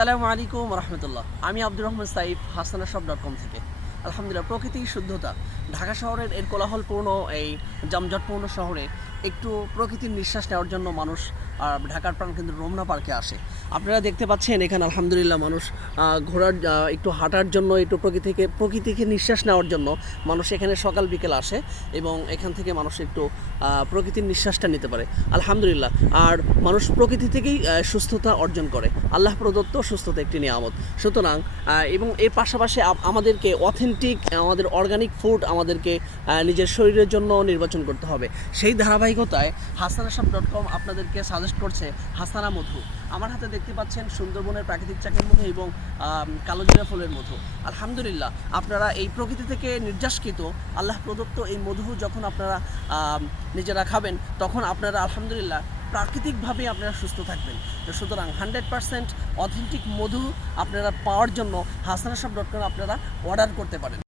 আসসালামু আলাইকুম রহমতুল্লাহ। আমি আব্দুর রহমান সাইফ, hasanashop.com থেকে। আলহামদুলিল্লাহ, প্রকৃতির শুদ্ধতা ঢাকা শহরের এর কোলাহলপূর্ণ এই যানজটপূর্ণ শহরে একটু প্রকৃতির নিঃশ্বাস নেওয়ার জন্য মানুষ ঢাকার প্রাণকেন্দ্র রমনা পার্কে আসে। আপনারা দেখতে পাচ্ছেন এখানে আলহামদুলিল্লাহ মানুষ ঘোরার একটু হাঁটার জন্য, একটু প্রকৃতিকে নিঃশ্বাস নেওয়ার জন্য মানুষ এখানে সকাল বিকেল আসে এবং এখান থেকে মানুষ একটু প্রকৃতির নিঃশ্বাসটা নিতে পারে আলহামদুলিল্লাহ। আর মানুষ প্রকৃতি থেকেই সুস্থতা অর্জন করে। আল্লাহ প্রদত্ত সুস্থতা একটি নিয়ামত। সুতরাং এবং এর পাশাপাশি আমাদেরকে অথেন্টিক, আমাদের অর্গানিক ফুড আমাদেরকে নিজের শরীরের জন্য নির্বাচন করতে হবে। সেই ধারাবাহিকতায় hasanashop.com আপনাদেরকে সাজেস্ট করছে হাসানা মধু। আমার হাতে দেখতে পাচ্ছেন সুন্দরবনের প্রাকৃতিক চাকের মধু এবং কালোজিরা ফুলের মধু। আলহামদুলিল্লাহ, আপনারা এই প্রকৃতি থেকে নির্যাসকৃত আল্লাহ প্রদত্ত এই মধু যখন আপনারা নিজেরা খাবেন, তখন আপনারা আলহামদুলিল্লাহ প্রাকৃতিকভাবে আপনারা সুস্থ থাকবেন। তো সুতরাং 100% অথেন্টিক মধু আপনারা পাওয়ার জন্য hasanashop.com আপনারা অর্ডার করতে পারেন।